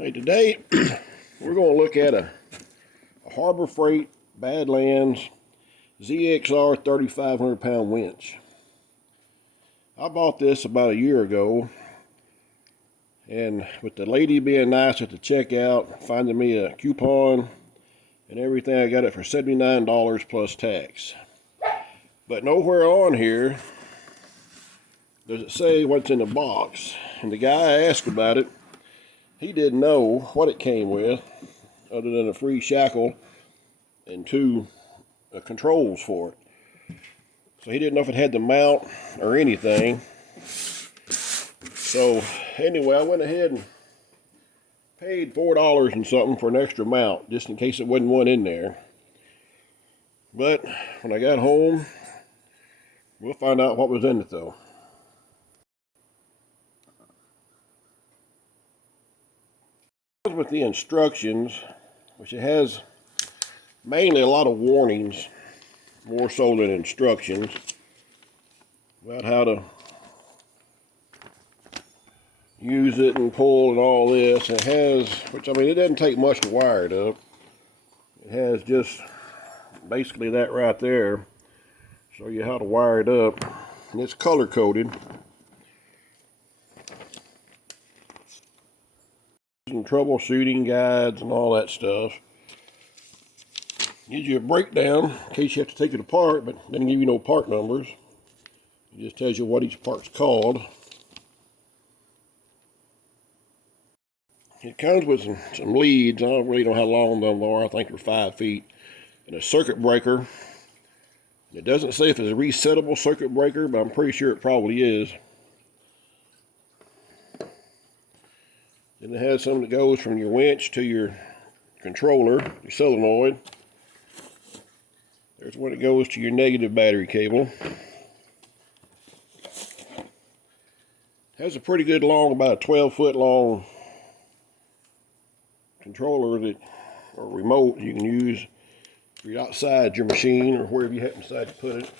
Hey, today we're going to look at a Harbor Freight Badland ZXR 3,500 pound winch. I bought this about a year ago, and with the lady being nice at the checkout, finding me a coupon and everything, I got it for $79 plus tax. But nowhere on here does it say what's in the box. And the guy I asked about it, he didn't know what it came with, other than a free shackle and two controls for it. So he didn't know if it had the mount or anything. So anyway, I went ahead and paid $4 and something for an extra mount, just in case there wasn't one in there. But when I got home, we'll find out what was in it though. With the instructions, which it has mainly a lot of warnings, more so than instructions, about how to use it and pull and all this. It has, which I mean, it doesn't take much to wire it up. It has just basically that right there, show you how to wire it up, and it's color coded. Some troubleshooting guides and all that stuff. Gives you a breakdown in case you have to take it apart, but doesn't give you no part numbers. It just tells you what each part's called. It comes with some leads. I don't really know how long them are. I think they're 5 feet. And a circuit breaker. It doesn't say if it's a resettable circuit breaker, but I'm pretty sure it probably is. Then it has something that goes from your winch to your controller, your solenoid. There's when it goes to your negative battery cable. Has a pretty good long, about a 12-foot long controller that, or remote, you can use if you're outside your machine or wherever you happen to decide to put it.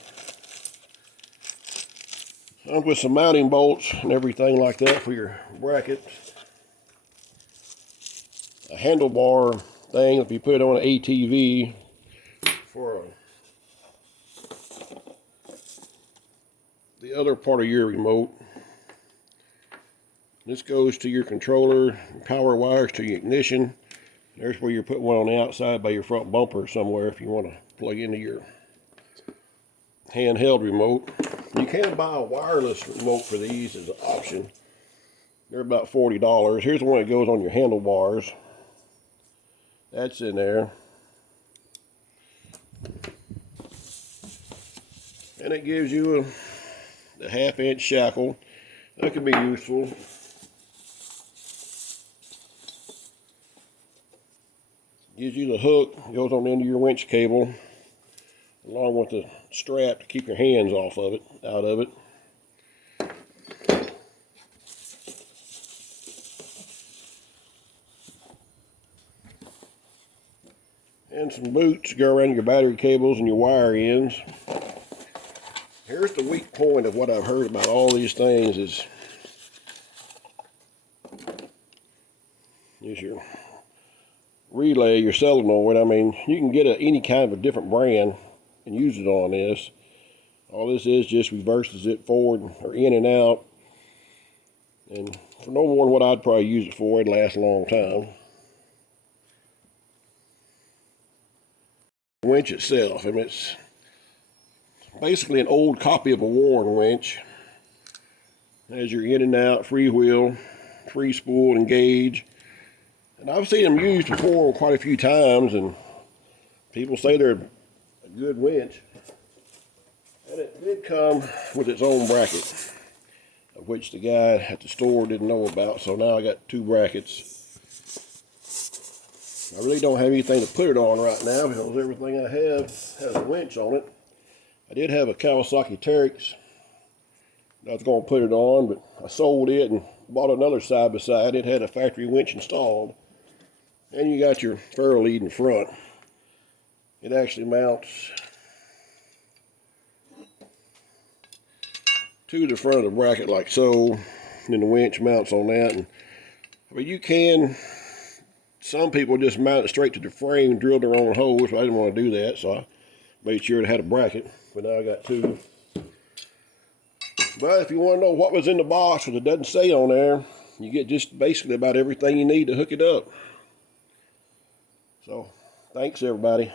Comes with some mounting bolts and everything like that for your brackets. A handlebar thing if you put on an ATV for the other part of your remote. This goes to your controller, power wires to your ignition. There's where you're putting one on the outside by your front bumper somewhere if you want to plug into your handheld remote. You can buy a wireless remote for these as an option. They're about $40. Here's the one that goes on your handlebars. That's in there. And it gives you a 1/2-inch shackle. That can be useful. Gives you the hook, goes on the end of your winch cable, along with the strap to keep your hands off of it, out of it. And some boots go around your battery cables and your wire ends. Here's the weak point of what I've heard about all these things is your relay, your solenoid. I mean, you can get any kind of a different brand and use it on this. All this is just reverses it forward or in and out. And for no more than what I'd probably use it for, it'd last a long time. The winch itself, I mean, it's basically an old copy of a worn winch. Has your in and out, freewheel, free spool and gauge. And I've seen them used before quite a few times, and people say they're a good winch. And it did come with its own bracket, of which the guy at the store didn't know about, so now I got 2 brackets. I really don't have anything to put it on right now because everything I have has a winch on it. I did have a Kawasaki Teryx I was going to put it on, but I sold it and bought another side by side. It had a factory winch installed. And you got your ferrule lead in front. It actually mounts to the front of the bracket like so. And then the winch mounts on that. And, but you can some people just mount it straight to the frame and drill their own holes. I didn't want to do that, so I made sure it had a bracket. But now I got two. But if you want to know what was in the box, because it doesn't say on there, you get just basically about everything you need to hook it up. So, thanks everybody.